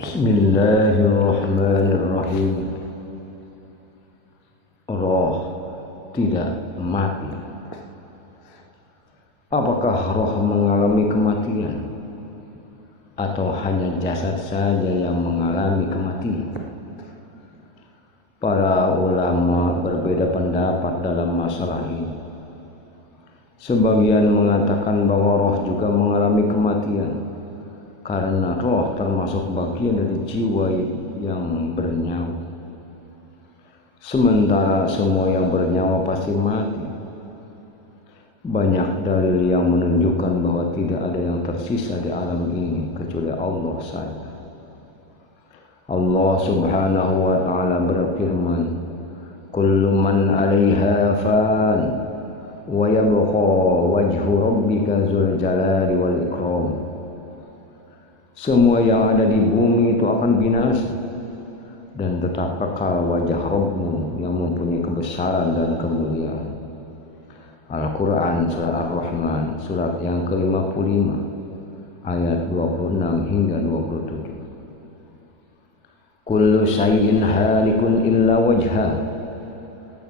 Bismillahirrahmanirrahim. Roh tidak mati. Apakah roh mengalami kematian atau hanya jasad saja yang mengalami kematian? Para ulama berbeda pendapat dalam masalah ini. Sebagian mengatakan bahwa roh juga mengalami kematian karena roh termasuk bagian dari jiwa yang bernyawa. Sementara semua yang bernyawa pasti mati. Banyak dalil yang menunjukkan bahwa tidak ada yang tersisa di alam ini kecuali Allah saja. Allah Subhanahu wa ta'ala berfirman, "Kullu man 'alaiha fan wa yabqa wajhu rabbika dzul jalali wal ikram." Semua yang ada di bumi itu akan binasa dan tetap kekal wajah Rabbmu yang mempunyai kebesaran dan kemuliaan. Al-Quran Surat Ar-Rahman surat yang ke-55 ayat 26 hingga 27. Kullu syai'in halikun illa wajhah.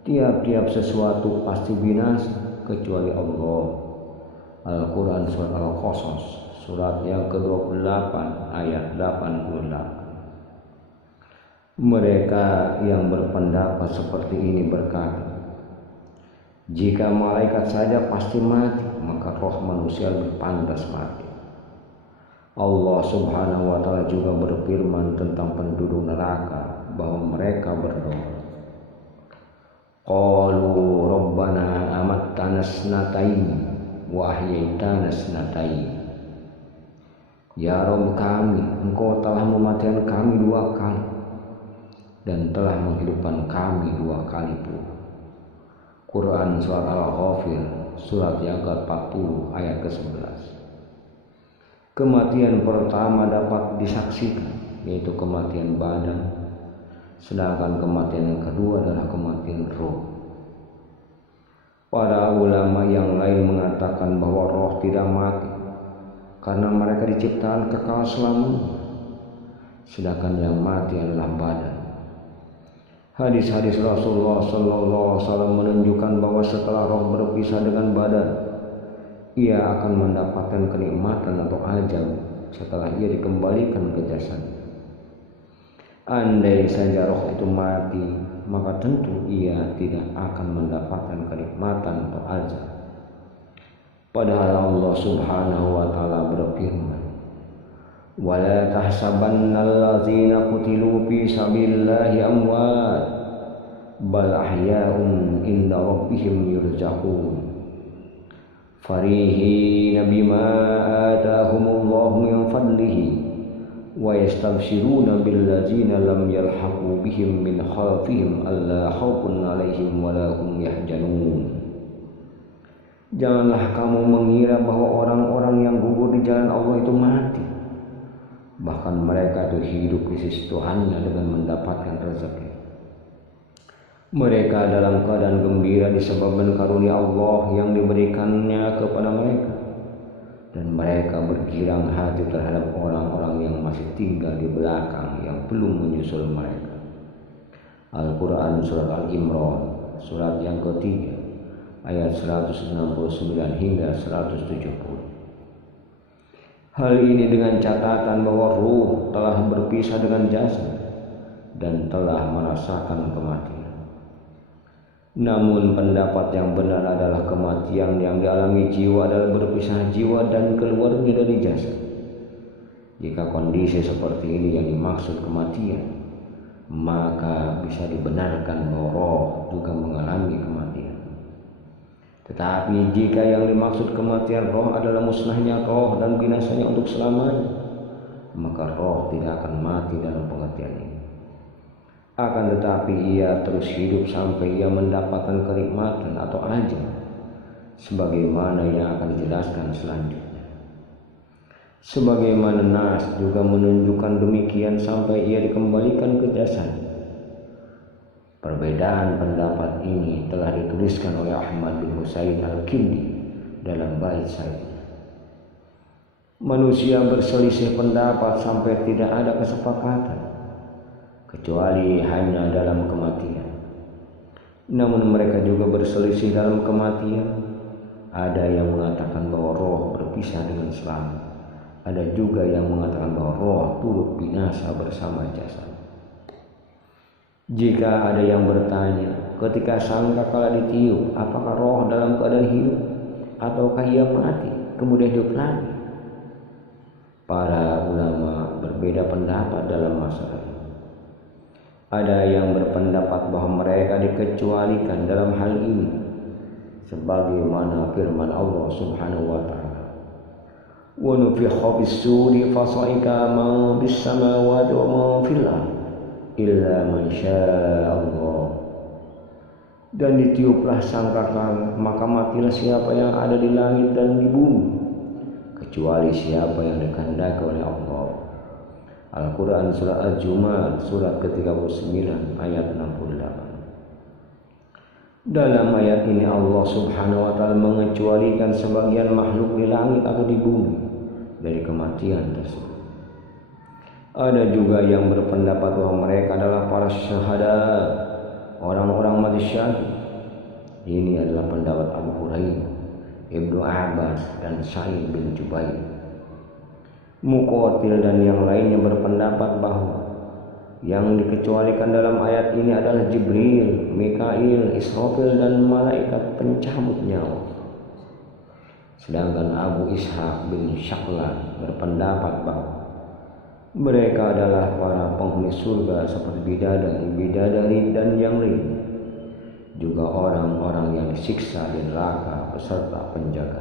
Tiap-tiap sesuatu pasti binasa kecuali Allah. Al-Quran Surat Al-Qasas surat yang ke-28 ayat 88. Mereka yang berpendapat seperti ini berkata, jika malaikat saja pasti mati, maka roh manusia lebih pantas mati. Allah Subhanahu wa ta'ala juga berfirman tentang penduduk neraka bahwa mereka berdoa, qalu rabbana amattana snataini wa ahyaitana snataini. Ya Rabb kami, Engkau telah mematikan kami 2 kali dan telah menghidupkan kami 2 kali pula. Quran Surat Al-Ghafir surat yang ke-40 ayat ke-11. Kematian pertama dapat disaksikan, yaitu kematian badan, sedangkan kematian yang kedua adalah kematian roh. Para ulama yang lain mengatakan bahwa roh tidak mati karena mereka diciptakan kekal selamanya, sedangkan yang mati adalah badan. Hadis-hadis Rasulullah SAW menunjukkan bahwa setelah roh berpisah dengan badan, ia akan mendapatkan kenikmatan atau ajal setelah ia dikembalikan ke jasad. Andai saja roh itu mati, maka tentu ia tidak akan mendapatkan kenikmatan atau ajal. Padahal Allah Subhanahu wa ta'ala berfirman, "Wala tahsabannal ladzina qutilu fi sabilillahi amwat bal ahya'un inda rabbihim yurzaqun farihina bima atahumullahu min fadlihi wa yastabshiruna bil ladzina lam yalhaqu bihim min khalfihim alla khaufun 'alaihim wa la hum yahzanun." Janganlah kamu mengira bahwa orang-orang yang gugur di jalan Allah itu mati. Bahkan mereka itu hidup di sisi Tuhannya dengan mendapatkan rezeki. Mereka dalam keadaan gembira disebabkan karunia Allah yang diberikannya kepada mereka. Dan mereka bergirang hati terhadap orang-orang yang masih tinggal di belakang yang belum menyusul mereka. Al-Quran Surat Al-Imran surat yang ke-3 ayat 169 hingga 170. Hal ini dengan catatan bahwa ruh telah berpisah dengan jasad dan telah merasakan kematian. Namun pendapat yang benar adalah kematian yang dialami jiwa adalah berpisah jiwa dan keluarnya dari jasad. Jika kondisi seperti ini yang dimaksud kematian, maka bisa dibenarkan bahwa roh juga mengalami kematian. Tetapi jika yang dimaksud kematian roh adalah musnahnya roh dan binasanya untuk selamanya, maka roh tidak akan mati dalam pengertian ini. Akan tetapi ia terus hidup sampai ia mendapatkan kenikmatan atau ajal, sebagaimana yang akan dijelaskan selanjutnya. Sebagaimana Nas juga menunjukkan demikian sampai ia dikembalikan ke jasad. Perbedaan pendapat ini telah dituliskan oleh Ahmad bin Husain Al-Kindi dalam bait syairnya. Manusia berselisih pendapat sampai tidak ada kesepakatan kecuali hanya dalam kematian. Namun mereka juga berselisih dalam kematian. Ada yang mengatakan bahwa roh berpisah dengan selamat. Ada juga yang mengatakan bahwa roh turut binasa bersama jasad. Jika ada yang bertanya, ketika sangkakala ditiup, apakah roh dalam keadaan hidup ataukah ia mati kemudian hidup lagi? Para ulama berbeda pendapat dalam masalah ini. Ada yang berpendapat bahwa mereka dikecualikan dalam hal ini sebagaimana firman Allah Subhanahu wa taala. Wa nufikha bis-suri fasaika man bis-samawati wa man fil ardh illa man syaa Allah. Dan ditiuplah sangkakala, maka matilah siapa yang ada di langit dan di bumi kecuali siapa yang dikehendaki oleh Allah. Al-Quran surah Al-Jumu'ah surat ke-39 ayat 68. Dalam ayat ini Allah Subhanahu wa taala mengecualikan sebagian makhluk di langit atau di bumi dari kematian tersebut. Ada juga yang berpendapat bahwa mereka adalah para syuhada, orang-orang mati syahid. Ini adalah pendapat Abu Hurairah, Ibnu Abbas dan Sa'id bin Jubair. Muqatil dan yang lainnya berpendapat bahwa yang dikecualikan dalam ayat ini adalah Jibril, Mikail, Israfil dan malaikat pencabut nyawa. Sedangkan Abu Ishaq bin Syaklan berpendapat bahwa mereka adalah para penghuni surga seperti bidadari dan yang lain, juga orang-orang yang disiksa di neraka beserta penjaga.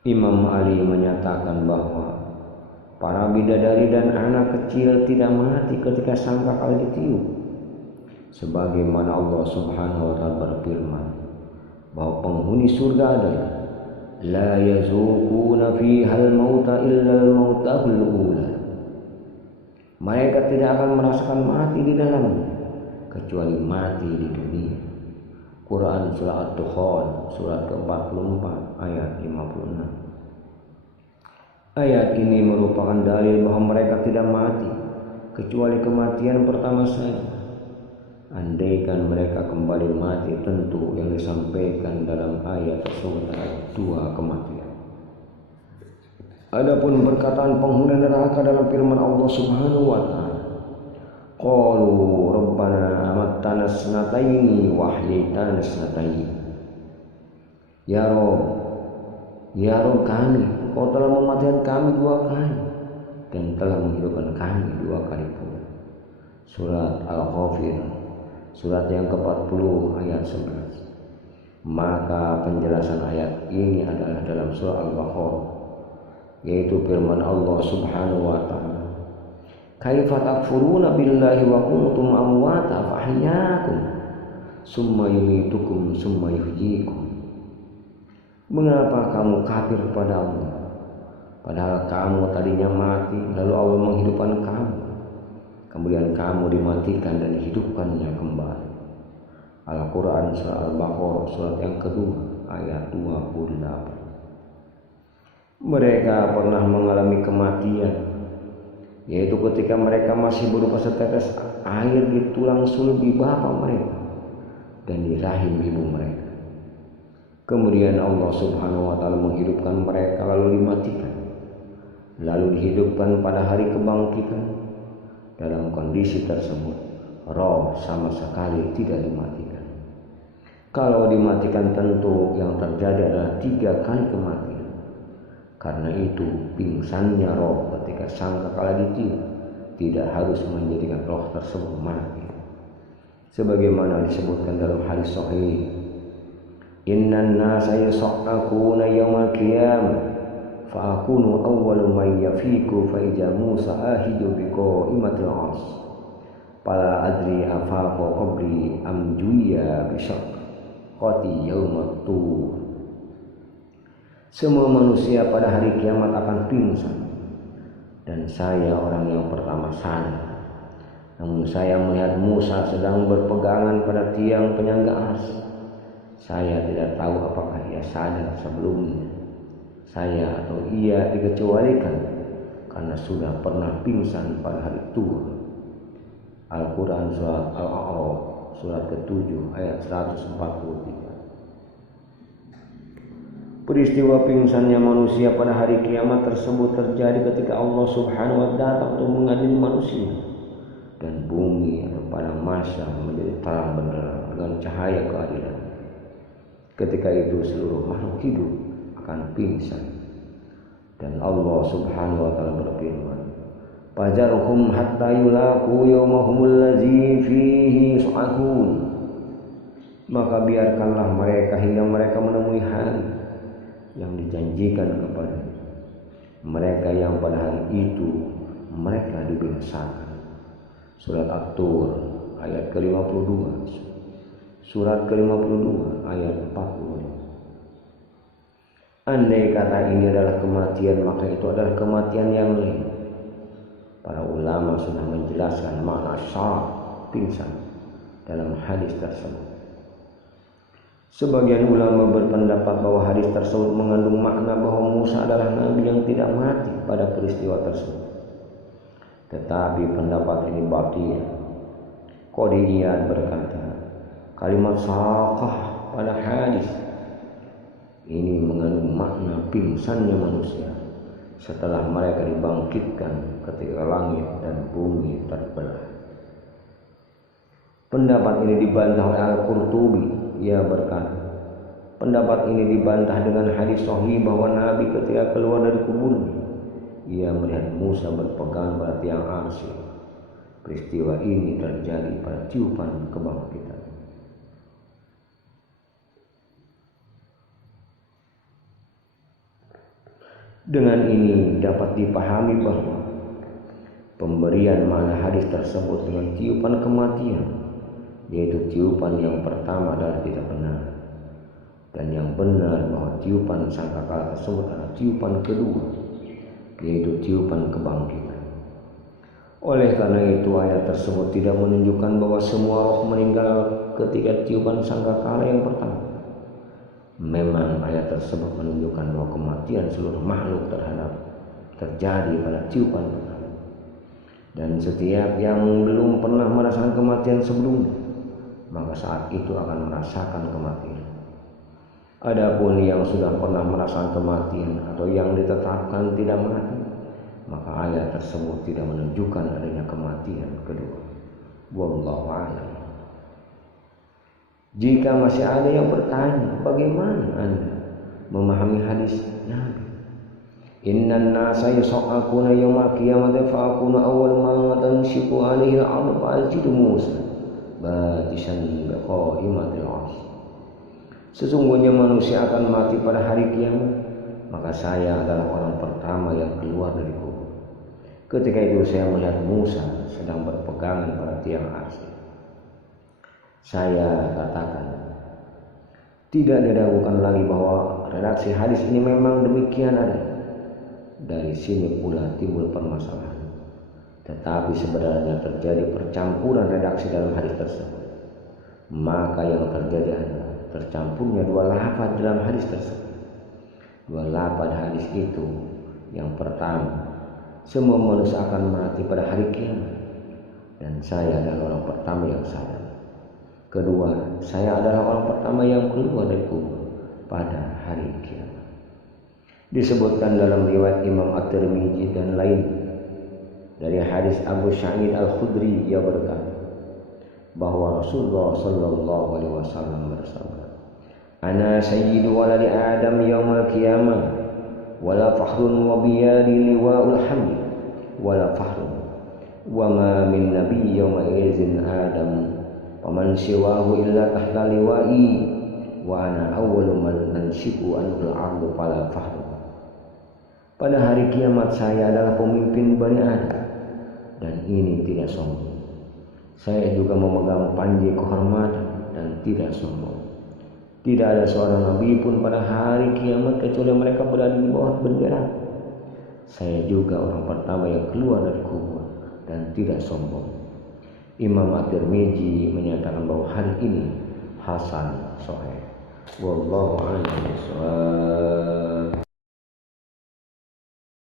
Imam Ali menyatakan bahwa para bidadari dan anak kecil tidak mati ketika sangkakala ditiup, sebagaimana Allah Subhanahu wa taala berfirman bahwa penghuni surga adalah la yazuquna fiha al-mauta illa al-mautahul ula. Mereka tidak akan merasakan mati di dalamnya kecuali mati di dunia. Quran surah Ad-Dukhan surat ke-44 ayat 56. Ayat ini merupakan dalil bahwa mereka tidak mati kecuali kematian pertama saja. Andaikan mereka kembali mati, tentu yang disampaikan dalam ayat tersebut adalah dua kematian. Adapun perkataan penghuni neraka dalam firman Allah Subhanahu wa taala, qalu rabbana amattana sanataini wa ahyaytana sanataini. Ya Rabb kami, Kau telah mematikan kami 2 kali dan telah menghidupkan kami 2 kali pula. Surat Al-Ghafir surat yang ke-40 ayat 11. Maka penjelasan ayat ini adalah dalam surah Al-Baqarah, yaitu firman Allah Subhanahu wa taala, kaifa takfuruna billahi wa kuntum amwata fa ahyaakum summa yumitukum summa yuhyikum. Mengapa kamu kafir kepada Allah padahal kamu tadinya mati, lalu Allah menghidupkan kamu, kemudian kamu dimatikan dan dihidupkannya kembali. Al-Quran surah Al-Baqarah surat yang kedua ayat 28. Mereka pernah mengalami kematian, yaitu ketika mereka masih berupa setetes air di tulang sulbi bapak mereka dan di rahim ibu mereka. Kemudian Allah Subhanahu wa taala menghidupkan mereka lalu dimatikan, lalu dihidupkan pada hari kebangkitan. Dalam kondisi tersebut roh sama sekali tidak dimatikan. Kalau dimatikan tentu yang terjadi adalah 3 kali kematian. Karena itu pingsannya roh ketika sangkakala ditiup tidak harus menjadikan roh tersebut mati. Sebagaimana disebutkan dalam hadis sahih, innan nasa yas'aquna yawmal qiyamah fa akunu awwalu man yafiku fa ija Musa ahidu bi qaimatil 'ars fala adri afaqa qabri am juya bi syaqqati yaumat tur. Semua manusia pada hari kiamat akan pingsan dan saya orang yang pertama sadar. Namun saya melihat Musa sedang berpegangan pada tiang penyangga ars. Saya tidak tahu apakah ia sadar sebelumnya. saya atau ia dikecualikan karena sudah pernah pingsan pada hari Tur. Al-Quran surat Al-A'raf surat ke-7 ayat 143. Peristiwa pingsannya manusia pada hari kiamat tersebut terjadi ketika Allah Subhanahu wa Ta'ala untuk mengadili manusia, dan bumi atau padang mahsyar menjadi terang benderang dengan cahaya keadilan. Ketika itu seluruh makhluk hidup akan pingsan, dan Allah Subhanahu wa Ta'ala berfirman, "Fajarhum hatta yulaqu yawmahumul ladzi fihi yus'aqun." Maka biarkanlah mereka hingga mereka menemui hari yang dijanjikan kepada mereka, yang pada hari itu mereka dibinasakan. Surat At-Tur ayat ke-52, surat ke-52 ayat 40. Andai kata ini adalah kematian, maka itu adalah kematian yang lain. Para ulama sudah menjelaskan makna syar, pingsan, dalam hadis tersebut. Sebagian ulama berpendapat bahwa hadis tersebut mengandung makna bahwa Musa adalah nabi yang tidak mati pada peristiwa tersebut. Tetapi pendapat ini batil. Qadiyat berkata, kalimat saqah pada hadis ini mengandung makna pingsannya manusia setelah mereka dibangkitkan ketika langit dan bumi terbelah. Pendapat ini dibantah oleh Al-Qurtubi. Ia berkata, pendapat ini dibantah dengan hadis sahih bahwa Nabi ketika keluar dari kuburnya, ia melihat Musa berpegang pada tiang arsy. Peristiwa ini terjadi pada tiupan kebangkitan. Dengan ini dapat dipahami bahwa pemberian makna hadis tersebut dengan tiupan kematian, yaitu tiupan yang pertama adalah tidak benar, dan yang benar bahwa tiupan sangkakala tersebut adalah tiupan kedua, yaitu tiupan kebangkitan. Oleh karena itu ayat tersebut tidak menunjukkan bahwa semua roh meninggal ketika tiupan sangkakala yang pertama. Memang ayat tersebut menunjukkan bahwa kematian seluruh makhluk terjadi pada tiupan pertama, dan setiap yang belum pernah merasakan kematian sebelumnya, maka saat itu akan merasakan kematian. Adapun yang sudah pernah merasakan kematian atau yang ditetapkan tidak mati, maka ayat tersebut tidak menunjukkan adanya kematian kedua. Wallahu a'lam. Jika masih ada yang bertanya, bagaimana Anda memahami hadis Nabi? Innan nasa yus'aquna yawmal qiyamati fa'akuna awwal ma tanshiqu alaihi al-'ard fa'ajidu Musa batisan biqaimatil 'arsy. Sesungguhnya manusia akan mati pada hari kiamat, maka saya adalah orang pertama yang keluar dari kubur. Ketika itu saya melihat Musa sedang berpegangan pada tiang arsy. Saya katakan, tidak diragukan lagi bahwa redaksi hadis ini memang demikian ada. Dari sini pula timbul permasalahan. Tetapi sebenarnya terjadi percampuran redaksi dalam hadis tersebut. Maka yang terjadi adalah tercampurnya dua lafaz dalam hadis tersebut. Dua lafaz hadis itu, yang pertama, semua manusia akan mati pada hari kiamat, dan saya adalah orang pertama yang sadar. Kedua, saya adalah orang pertama yang keluar dari kubur pada hari kiamat. Disebutkan dalam riwayat Imam At-Tirmidzi dan lain dari hadis Abu Sa'id Al-Khudri, ia berkata bahwa Rasulullah sallallahu alaihi wasallam bersabda, "Ana sayyidu waladi Adam yaumal qiyamah, wala fakhrun wa biyadi liwa'ul hamd, wala fakhrun, wa ma min nabiy yauma idzin Adam, faman siwahu illa tahta liwa'i, wa ana awwalu man nanshiku anil ardu fala fakhrun." Pada hari kiamat saya adalah pemimpin Bani Adam, dan ini tidak sombong. Saya juga memegang panji kehormatan dan tidak sombong. Tidak ada seorang nabi pun pada hari kiamat kecuali mereka berada di bawah bendera. Saya juga orang pertama yang keluar dari kubur dan tidak sombong. Imam At-Tirmidzi menyatakan bahwa hari ini hasan sahih. Wallahu a'lam bishawab.